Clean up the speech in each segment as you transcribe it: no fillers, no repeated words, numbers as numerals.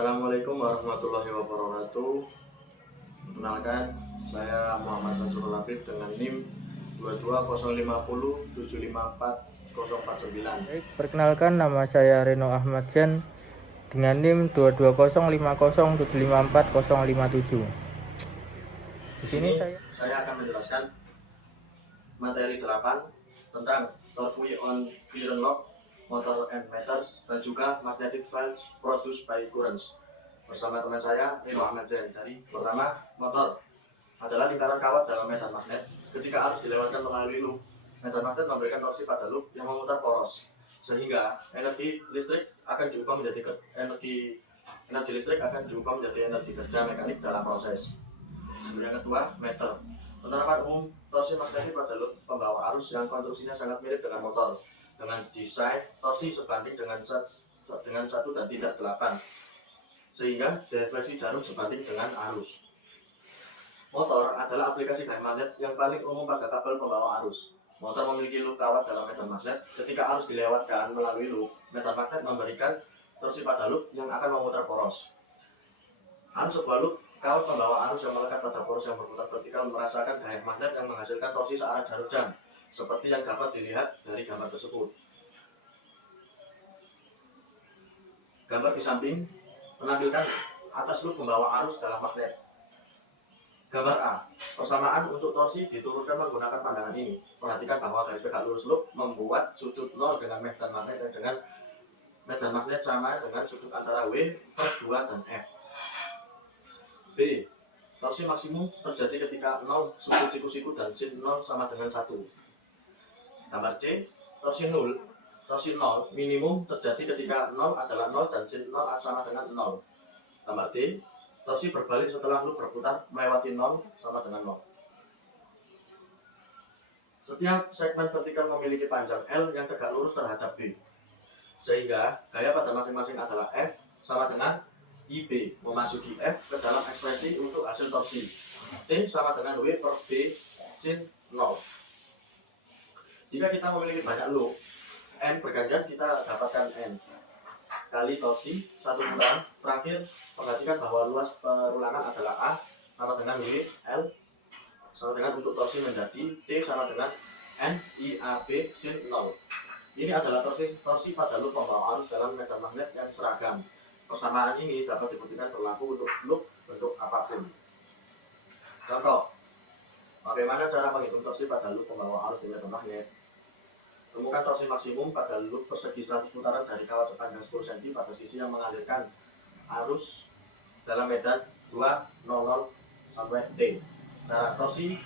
Assalamualaikum warahmatullahi wabarakatuh. Perkenalkan, saya Muhammad Nasrul Labib dengan NIM 22050754049. Baik, perkenalkan nama saya Reno Ahmad Jan dengan NIM 22050754057. Di sini saya akan menjelaskan materi 8 tentang torque on clearance lock, motor and meters, dan juga magnetic fields produced by currents. Bersama teman saya Reno Ahmad Jan. Dari pertama, motor adalah lingkaran kawat dalam medan magnet. Ketika arus dilewatkan melalui loop, medan magnet memberikan torsi pada loop yang memutar poros, sehingga energi listrik akan diubah menjadi energi kerja mekanik dalam proses. Yang kedua, meter. Penerapan umum torsi magnetik pada loop pembawa arus yang konstruksinya sangat mirip dengan motor, dengan desain torsi sebanding dengan 1 dan tidak 8, sehingga defleksi jarum sebanding dengan arus. Motor adalah aplikasi gaya magnet yang paling umum pada kabel pembawa arus. Motor memiliki loop kawat dalam medan magnet. Ketika arus dilewatkan melalui loop, medan magnet memberikan torsi pada loop yang akan memutar poros. Arus sebuah loop kawat pembawa arus yang melekat pada poros yang berputar vertikal merasakan gaya magnet yang menghasilkan torsi searah jarum jam, seperti yang dapat dilihat dari gambar tersebut. Gambar di samping menampilkan atas loop pembawa arus dalam magnet. Gambar A. Persamaan untuk torsi diturunkan menggunakan pandangan ini. Perhatikan bahwa garis tegak lurus loop membuat sudut 0 dengan medan magnet dan dengan medan magnet sama dengan sudut antara W per 2 dan F. B. Torsi maksimum terjadi ketika 0 sudut siku-siku dan sin 0 sama dengan 1. Gambar C. Torsi 0 minimum terjadi ketika 0 adalah 0 dan sin 0 sama dengan 0. Gambar D. Torsi berbalik setelah loop berputar melewati 0 sama dengan 0. Setiap segmen vertikal memiliki panjang L yang tegak lurus terhadap B, sehingga gaya pada masing-masing adalah F sama dengan IB memasuki F ke dalam ekspresi untuk hasil torsi. T sama dengan W per B sin 0. Jika kita memiliki banyak loop N bergantian, kita dapatkan N kali torsi 1 putaran. Terakhir, perhatikan bahwa luas perulangan adalah A sama dengan W, L sama dengan untuk torsi menjadi T sama dengan N IAB sin 0. Ini adalah torsi pada loop pembawa arus dalam medan magnet yang seragam. Persamaan ini dapat dibuktikan berlaku untuk loop bentuk apapun. Contoh, bagaimana cara menghitung torsi pada loop pembawa arus di medan magnet? Temukan torsi maksimum pada loop persegi 100 putaran dari kawat sepanjang 10 cm pada sisi yang mengalirkan arus dalam medan 200 sampai T. Cara torsi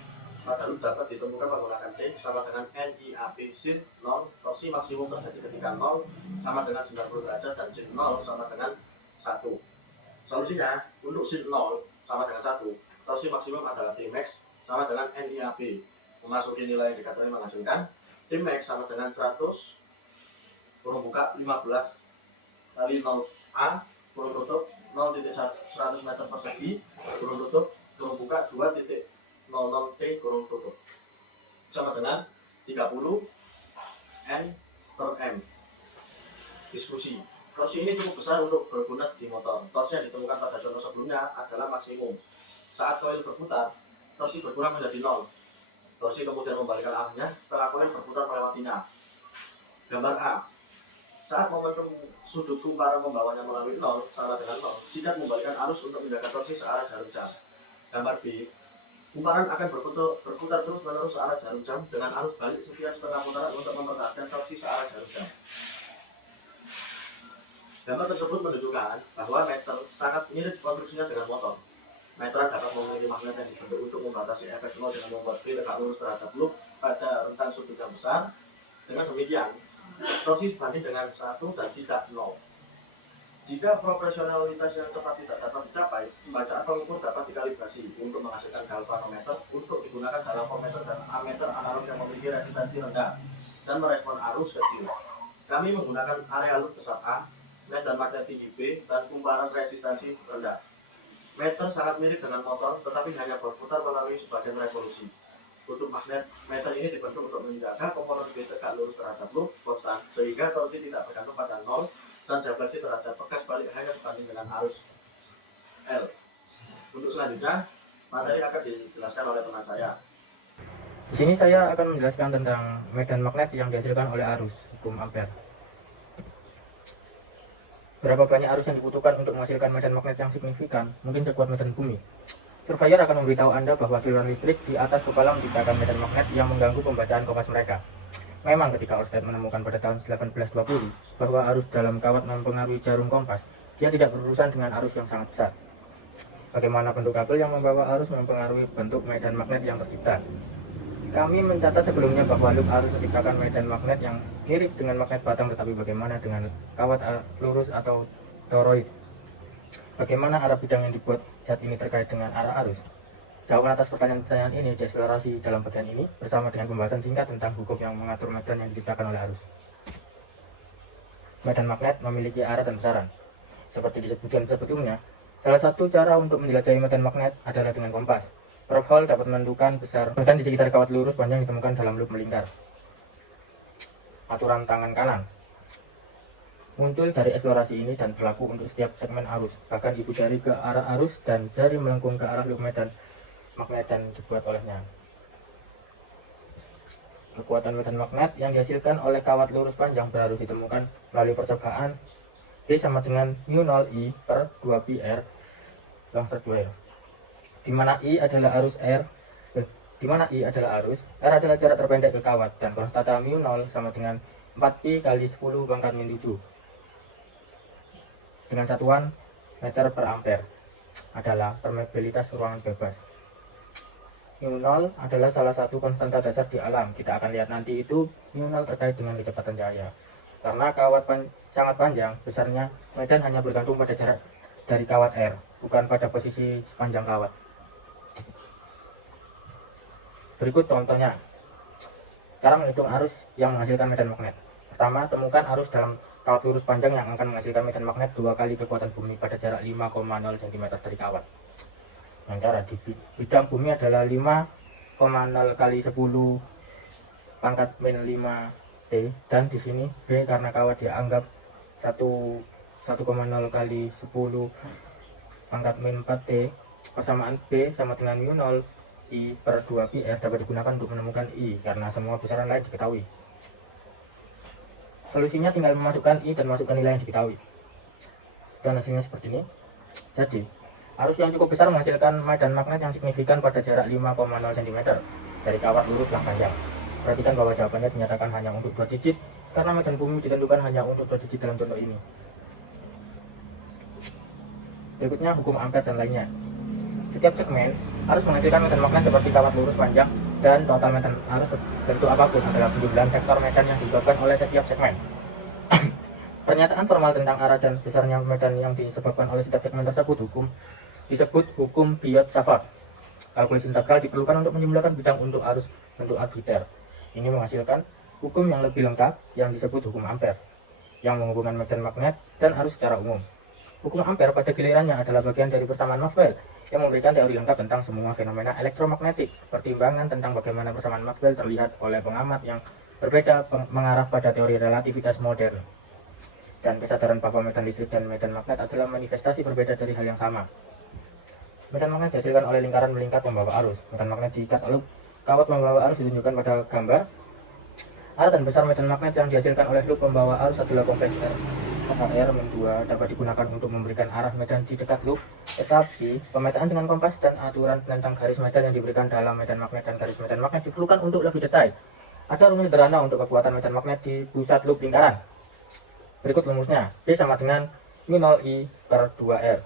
pada loop dapat ditemukan menggunakan T sama dengan NIAB sin 0. Torsi maksimum terjadi ketika 0 sama dengan 90 derajat dan sin 0 sama dengan 1. Solusinya, untuk sin 0 sama dengan 1, torsi maksimum adalah Tmax sama dengan NIAB. Memasuki nilai yang diketahui menghasilkan Tmax sama dengan 100 kurung buka 15 kali 0A kurung tutup 0.100 meter persegi kurung tutup kurung buka 2.00T kurung tutup sama dengan 30 N per M. Diskusi. Torsi ini cukup besar untuk berguna di motor. Torsi yang ditemukan pada contoh sebelumnya adalah maksimum. Saat koil berputar, torsi berkurang menjadi 0. Torsi kemudian membalikkan arahnya setelah koil berputar melewatinya. Gambar A. Saat momentum sudut kumparan membawanya melalui 0 sama dengan 0, sikat membalikkan arus untuk menjaga torsi searah jarum jam. Gambar B. Kumparan akan berputar terus menerus searah jarum jam dengan arus balik setiap setengah putaran untuk mempertahankan torsi searah jarum jam. Gambar tersebut menunjukkan bahwa meter sangat mirip konstruksinya dengan motor. Meteran dapat memiliki magnet yang dibentuk untuk membatasi efek 0 dengan membuat B tegak lurus terhadap loop pada rentang sudut yang besar. Dengan demikian, torsi sebanding dengan 1 dan tidak 0. Jika proporsionalitas yang tepat tidak dapat dicapai, pembacaan pengukur dapat dikalibrasi untuk menghasilkan galvanometer untuk digunakan dalam voltmeter dan ammeter analog yang memiliki resistansi rendah dan merespon arus kecil. Kami menggunakan area loop besar A, medan magnet tinggi B, dan kumparan resistansi rendah. Meter sangat mirip dengan motor, tetapi hanya berputar melalui sebagian revolusi. Kutub magnet meter ini dibentuk untuk menjaga komponen B tegak lurus terhadap loop konstan, sehingga torsi tidak bergantung pada 0 dan defleksi terhadap bekas balik hanya sebanding dengan arus L. Untuk selanjutnya, materi akan dijelaskan oleh teman saya. Di sini saya akan menjelaskan tentang medan magnet yang dihasilkan oleh arus, hukum Ampere. Berapa banyak arus yang dibutuhkan untuk menghasilkan medan magnet yang signifikan, mungkin sekuat medan bumi. Surveyor akan memberitahu Anda bahwa saluran listrik di atas kepala menciptakan medan magnet yang mengganggu pembacaan kompas mereka. Memang ketika Ørsted menemukan pada tahun 1820 bahwa arus dalam kawat mempengaruhi jarum kompas, dia tidak berurusan dengan arus yang sangat besar. Bagaimana bentuk kabel yang membawa arus mempengaruhi bentuk medan magnet yang tercipta. Kami mencatat sebelumnya bahwa loop arus menciptakan medan magnet yang mirip dengan magnet batang, tetapi bagaimana dengan kawat lurus atau toroid? Bagaimana arah bidang yang dibuat saat ini terkait dengan arah arus? Jawaban atas pertanyaan-pertanyaan ini dieksplorasi dalam bagian ini bersama dengan pembahasan singkat tentang hukum yang mengatur medan yang diciptakan oleh arus. Medan magnet memiliki arah dan besaran. Seperti disebutkan sebelumnya, salah satu cara untuk menjelajahi medan magnet adalah dengan kompas. Probe hole dapat menentukan besar medan di sekitar kawat lurus panjang ditemukan dalam loop melingkar. Aturan tangan kanan muncul dari eksplorasi ini dan berlaku untuk setiap segmen arus. Bahkan ibu jari ke arah arus dan jari melengkung ke arah loop medan magnet dan dibuat olehnya. Kekuatan medan magnet yang dihasilkan oleh kawat lurus panjang berarus ditemukan melalui percobaan B sama dengan μ0I per 2πr langsung 2R. Di mana I adalah arus R, R adalah jarak terpendek ke kawat, dan konstanta μ0 sama dengan 4pi kali 10 pangkat min 7 dengan satuan meter per ampere adalah permeabilitas ruangan bebas. μ0 adalah salah satu konstanta dasar di alam. Kita akan lihat nanti itu μ0 terkait dengan kecepatan cahaya. Karena kawat sangat panjang, besarnya medan hanya bergantung pada jarak dari kawat R, bukan pada posisi sepanjang kawat. Berikut contohnya cara menghitung arus yang menghasilkan medan magnet. Pertama, temukan arus dalam kawat lurus panjang yang akan menghasilkan medan magnet 2 kali kekuatan bumi pada jarak 5,0 cm dari kawat. Dengan cara di bidang bumi adalah 5,0 kali 10 pangkat min 5 T, dan di sini B karena kawat dianggap 1,0 kali 10 pangkat min 4 T. Persamaan B sama dengan μ0 I per 2πr dapat digunakan untuk menemukan I karena semua besaran lain diketahui. Solusinya tinggal memasukkan I dan masukkan nilai yang diketahui. Dan hasilnya seperti ini. Jadi, arus yang cukup besar menghasilkan medan magnet yang signifikan pada jarak 5,0 cm dari kawat lurus yang panjang. Perhatikan bahwa jawabannya dinyatakan hanya untuk 2 digit karena medan bumi ditentukan hanya untuk 2 digit dalam contoh ini. Berikutnya hukum Ampere dan lainnya. Setiap segmen harus menghasilkan medan magnet seperti kawat lurus panjang, dan total medan arus bentuk apapun adalah penjumlahan vektor medan yang disebabkan oleh setiap segmen. Pernyataan formal tentang arah dan besarnya medan yang disebabkan oleh setiap segmen tersebut disebut hukum Biot-Savart. Kalkulus integral diperlukan untuk menjumlahkan bidang untuk arus bentuk arbiter. Ini menghasilkan hukum yang lebih lengkap yang disebut hukum Ampere, yang menghubungkan medan magnet dan arus secara umum. Hukum Ampere pada gilirannya adalah bagian dari persamaan Maxwell yang memberikan teori lengkap tentang semua fenomena elektromagnetik. Pertimbangan tentang bagaimana persamaan Maxwell terlihat oleh pengamat yang berbeda mengarah pada teori relativitas modern. Dan kesadaran bahwa medan listrik dan medan magnet adalah manifestasi berbeda dari hal yang sama. Medan magnet dihasilkan oleh lingkaran melingkar pembawa arus. Medan magnet diikat loop kawat pembawa arus ditunjukkan pada gambar. Arah dan besar medan magnet yang dihasilkan oleh loop pembawa arus adalah kompleks R. Maka R-2 dapat digunakan untuk memberikan arah medan di dekat loop, tetapi pemetaan dengan kompas dan aturan tentang garis medan yang diberikan dalam medan magnet dan garis medan magnet diperlukan untuk lebih detail. Ada rumus sederhana untuk kekuatan medan magnet di pusat loop lingkaran. Berikut rumusnya, B sama dengan μ0I per 2R.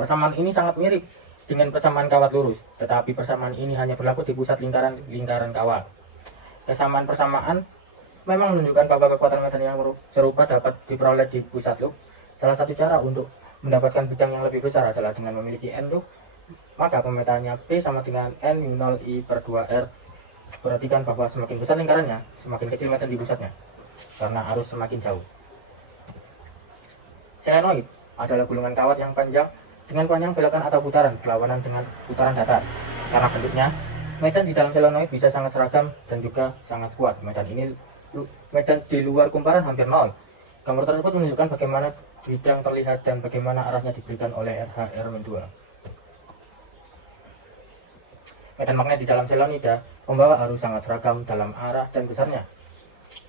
Persamaan ini sangat mirip dengan persamaan kawat lurus, tetapi persamaan ini hanya berlaku di pusat lingkaran kawat. Kesamaan persamaan memang menunjukkan bahwa kekuatan medan yang serupa dapat diperoleh di pusat loop. Salah satu cara untuk mendapatkan bidang yang lebih besar adalah dengan memiliki N loop. Maka pemetaannya P sama dengan N μ0I per 2R. Perhatikan bahwa semakin besar lingkarannya, semakin kecil medan di pusatnya, karena arus semakin jauh. Solenoid adalah gulungan kawat yang panjang dengan panjang belokan atau putaran berlawanan dengan putaran datar. Karena bentuknya, medan di dalam solenoid bisa sangat seragam dan juga sangat kuat. Medan ini medan di luar kumparan hampir nol. Gambar tersebut menunjukkan bagaimana bidang terlihat dan bagaimana arahnya diberikan oleh RH-2. Medan magnet di dalam selenoida membawa arus sangat seragam dalam arah dan besarnya.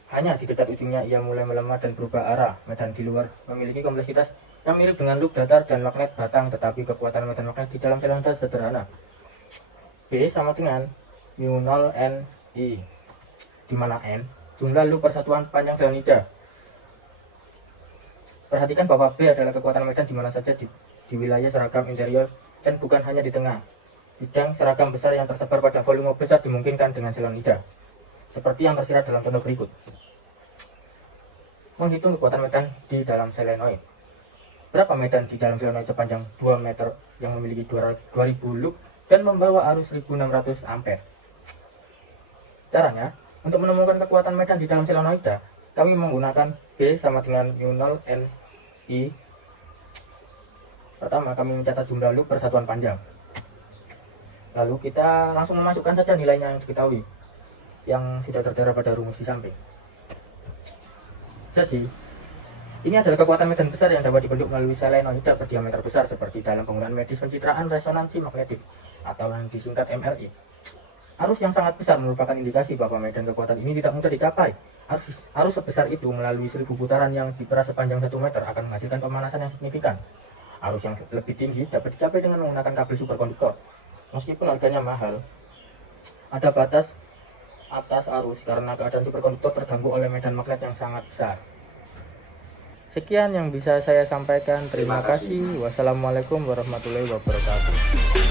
Hanya di dekat ujungnya ia mulai melemah dan berubah arah. Medan di luar memiliki kompleksitas yang mirip dengan loop datar dan magnet batang, tetapi kekuatan medan magnet di dalam selenoida sederhana. B sama dengan mu0 N I, di mana N jumlah loop persatuan panjang selenoida. Perhatikan bahwa B adalah kekuatan medan di mana saja di wilayah seragam interior dan bukan hanya di tengah. Bidang seragam besar yang tersebar pada volume besar dimungkinkan dengan selenoida, seperti yang tersirat dalam contoh berikut. Menghitung kekuatan medan di dalam selenoid. Berapa medan di dalam selenoid sepanjang 2 meter yang memiliki 2000 loop dan membawa arus 1600 ampere? Caranya, untuk menemukan kekuatan medan di dalam selenoida, kami menggunakan B sama dengan mu0 N I. Pertama, kami mencatat jumlah loop persatuan panjang. Lalu kita langsung memasukkan saja nilainya yang diketahui, yang sudah tertera pada rumus di samping. Jadi, ini adalah kekuatan medan besar yang dapat dibentuk melalui selenoida berdiameter besar seperti dalam penggunaan medis pencitraan resonansi magnetik atau yang disingkat MRI. Arus yang sangat besar merupakan indikasi bahwa medan kekuatan ini tidak mudah dicapai. Arus sebesar itu melalui 1000 putaran yang diperas sepanjang 1 meter akan menghasilkan pemanasan yang signifikan. Arus yang lebih tinggi dapat dicapai dengan menggunakan kabel superkonduktor. Meskipun harganya mahal, ada batas atas arus karena keadaan superkonduktor terganggu oleh medan magnet yang sangat besar. Sekian yang bisa saya sampaikan. Terima kasih. Wassalamualaikum warahmatullahi wabarakatuh.